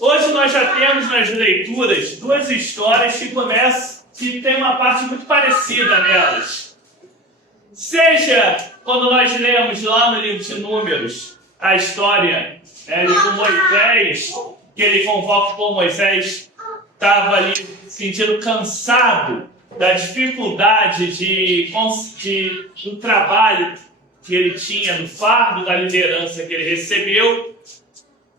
Hoje nós já temos nas leituras duas histórias que tem uma parte muito parecida nelas. Seja quando nós lemos lá no livro de Números a história de Moisés, que ele convoca por Moisés, estava ali sentindo cansado da dificuldade do trabalho que ele tinha, do fardo da liderança que ele recebeu.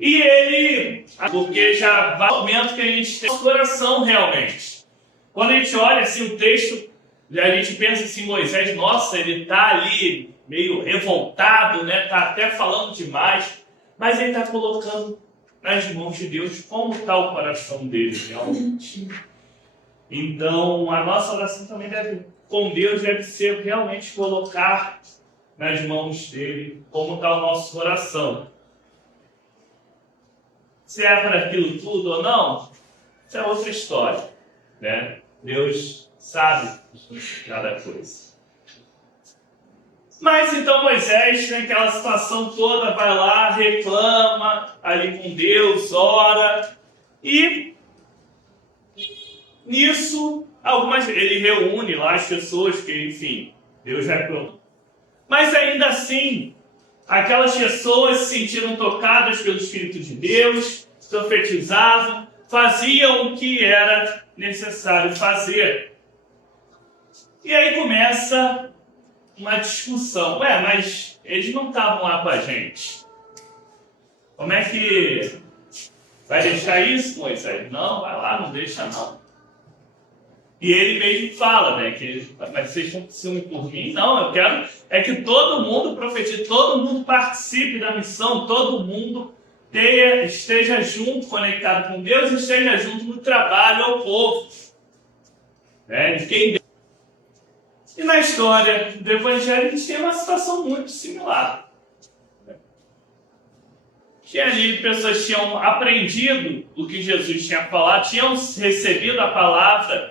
E ele, porque já vai o momento que a gente tem o coração realmente. Quando a gente olha assim o texto, a gente pensa assim, Moisés, nossa, ele está ali meio revoltado, né? Está até falando demais, mas ele está colocando nas mãos de Deus como está o coração dele realmente. Então, a nossa oração também com Deus deve ser realmente colocar nas mãos dele como está o nosso coração. Se é para aquilo tudo ou não, isso é outra história, né? Deus sabe cada coisa. Mas então Moisés, naquela situação toda, vai lá, reclama ali com Deus, ora, e nisso, ele reúne lá as pessoas que, enfim, Deus já reclamou. Mas ainda assim, aquelas pessoas se sentiram tocadas pelo Espírito de Deus, profetizavam, faziam o que era necessário fazer. E aí começa uma discussão. Mas eles não estavam lá com a gente. Como é que vai deixar isso, Moisés? Não, vai lá, não deixa não. E ele mesmo fala, né, mas vocês estão com ciúme por mim? Não, eu quero que todo mundo profetize, todo mundo participe da missão, todo mundo esteja junto, conectado com Deus, esteja junto no trabalho ao povo. E na história do Evangelho a gente tem uma situação muito similar. Que ali pessoas tinham aprendido o que Jesus tinha falado, tinham recebido a palavra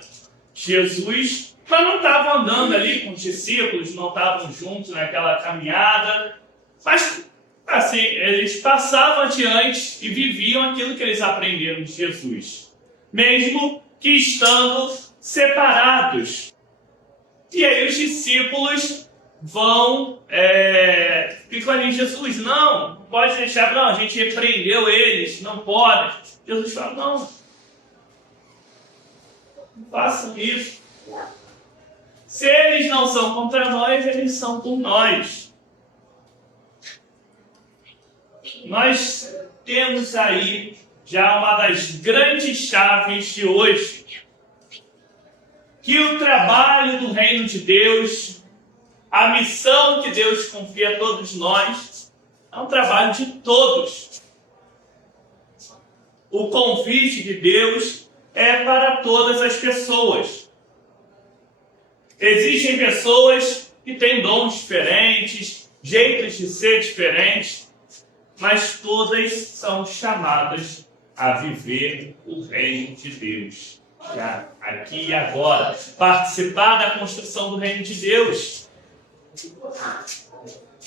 de Jesus, mas não estavam andando ali com os discípulos, não estavam juntos naquela caminhada. Mas, assim, eles passavam adiante e viviam aquilo que eles aprenderam de Jesus, mesmo que estando separados. E aí os discípulos ficam ali, Jesus, não pode deixar, não, a gente repreendeu eles, não pode. Jesus fala, não façam isso. Se eles não são contra nós, eles são por nós. Nós temos aí já uma das grandes chaves de hoje, que o trabalho do reino de Deus, a missão que Deus confia a todos nós, é um trabalho de todos. O convite de Deus é para todas as pessoas. Existem pessoas que têm dons diferentes, jeitos de ser diferentes, mas todas são chamadas a viver o reino de Deus. Já aqui e agora, participar da construção do reino de Deus.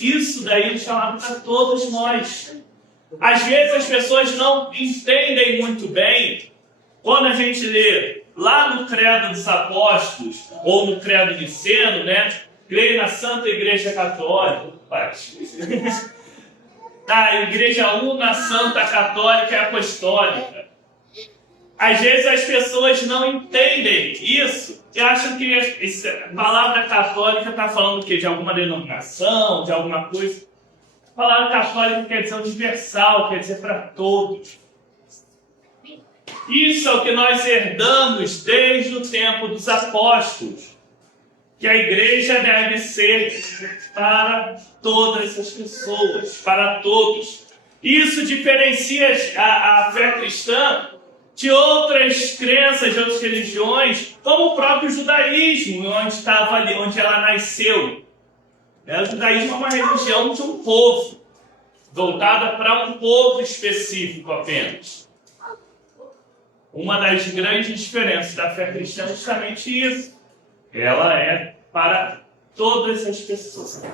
Isso daí é chamado para todos nós. Às vezes as pessoas não entendem muito bem quando a gente lê lá no Credo dos Apóstolos ou no Credo Niceno, né? Creio na Santa Igreja Católica. A Igreja Una, Santa, Católica e Apostólica. Às vezes as pessoas não entendem isso e acham que a palavra católica está falando o quê? De alguma denominação, de alguma coisa. A palavra católica quer dizer universal, quer dizer para todos. Isso é o que nós herdamos desde o tempo dos apóstolos. Que a igreja deve ser para todas as pessoas, para todos. Isso diferencia a fé cristã de outras crenças, de outras religiões, como o próprio judaísmo, onde ela nasceu. O judaísmo é uma religião de um povo, voltada para um povo específico apenas. Uma das grandes diferenças da fé cristã é justamente isso. Ela é para todas as pessoas.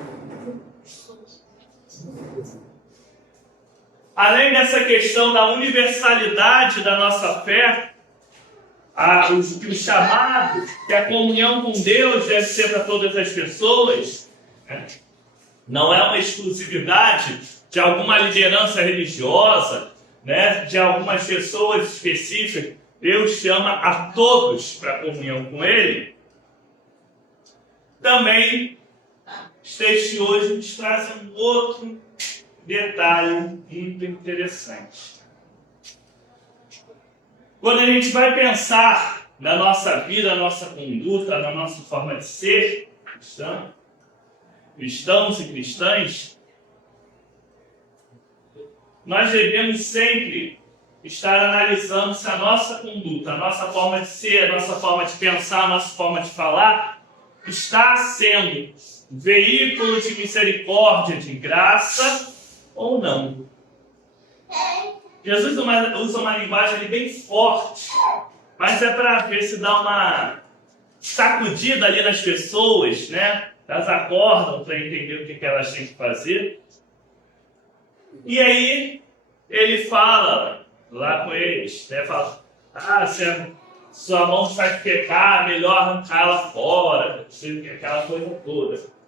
além dessa questão da universalidade da nossa fé, o chamado, que a comunhão com Deus deve ser para todas as pessoas, né? Não é uma exclusividade de alguma liderança religiosa, né? De algumas pessoas específicas. Deus chama a todos para a comunhão com Ele. Também, os textos de hoje nos trazem um outro detalhe muito interessante. Quando a gente vai pensar na nossa vida, na nossa conduta, na nossa forma de ser cristãos e cristãs, nós devemos sempre estar analisando se a nossa conduta, a nossa forma de ser, a nossa forma de pensar, a nossa forma de falar está sendo veículo de misericórdia, de graça ou não. Jesus usa uma linguagem ali bem forte, mas é para ver se dá uma sacudida ali nas pessoas, né? Elas acordam para entender o que elas têm que fazer. E aí ele fala lá com eles, né? Fala, se a sua mão faz pecar, melhor arrancá-la fora, aquela coisa toda.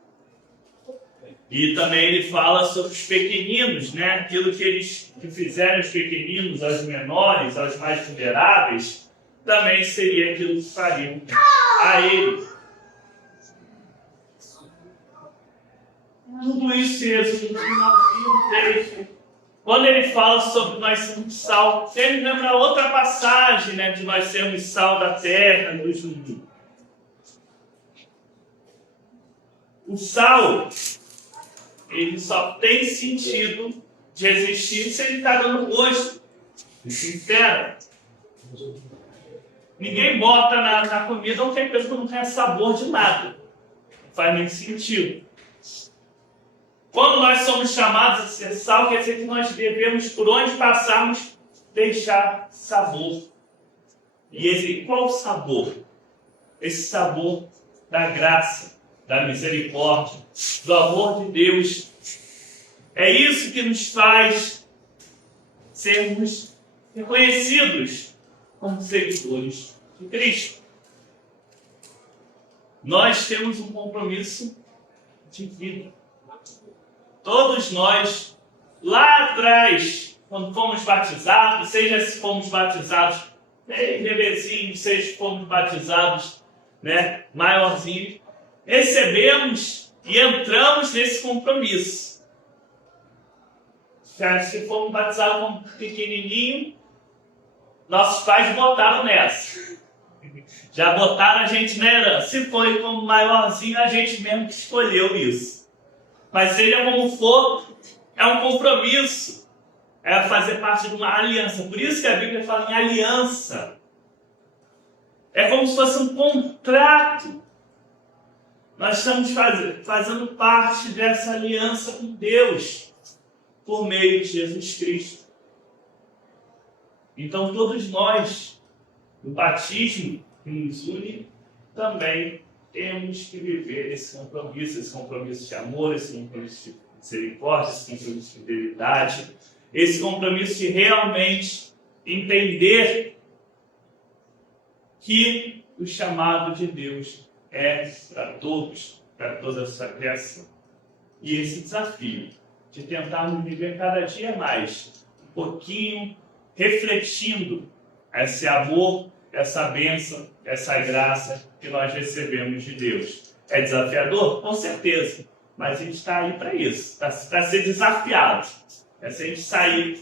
E também ele fala sobre os pequeninos, né? Aquilo que eles fizeram os pequeninos, aos menores, aos mais vulneráveis, também seria aquilo que fariam a ele. Tudo isso se resume no finalzinho do texto. Quando ele fala sobre nós sermos sal, ele lembra outra passagem, né? De nós sermos sal da terra, luz do mundo. O sal, ele só tem sentido de existir se ele está dando gosto. Sincero. Ninguém bota na comida um tempero que não tenha sabor de nada. Não faz nem sentido. Quando nós somos chamados a ser sal, quer dizer que nós devemos, por onde passarmos, deixar sabor. E qual sabor? Esse sabor da graça, da misericórdia, do amor de Deus. É isso que nos faz sermos reconhecidos como seguidores de Cristo. Nós temos um compromisso de vida. Todos nós, lá atrás, quando fomos batizados, seja se fomos batizados bebezinhos, seja se fomos batizados maiorzinhos, recebemos e entramos nesse compromisso. Se fomos batizados como pequenininho, nossos pais botaram nessa. Já botaram a gente na herança. Se foi como maiorzinho, a gente mesmo que escolheu isso. Mas seja como for, é um compromisso. É fazer parte de uma aliança. Por isso que a Bíblia fala em aliança. É como se fosse um contrato. Nós estamos fazendo parte dessa aliança com Deus por meio de Jesus Cristo. Então todos nós, no batismo que nos une, também temos que viver esse compromisso de amor, esse compromisso de misericórdia, esse compromisso de fidelidade, esse compromisso de realmente entender que o chamado de Deus é para todos, para toda a sua criação. E esse desafio de tentarmos viver cada dia mais, um pouquinho, refletindo esse amor, essa bênção, essa graça que nós recebemos de Deus. É desafiador? Com certeza. Mas a gente está aí para isso, para ser desafiado. É se a gente sair.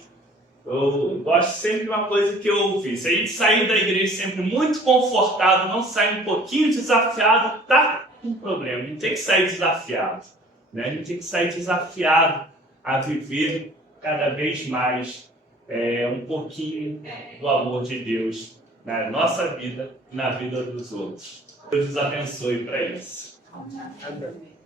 Eu gosto sempre de uma coisa que eu ouvi. Se a gente sair da igreja sempre muito confortável, não sair um pouquinho desafiado, tá com problema. A gente tem que sair desafiado. A gente tem que sair desafiado a viver cada vez mais um pouquinho do amor de Deus na nossa vida e na vida dos outros. Deus nos abençoe para isso. Amém.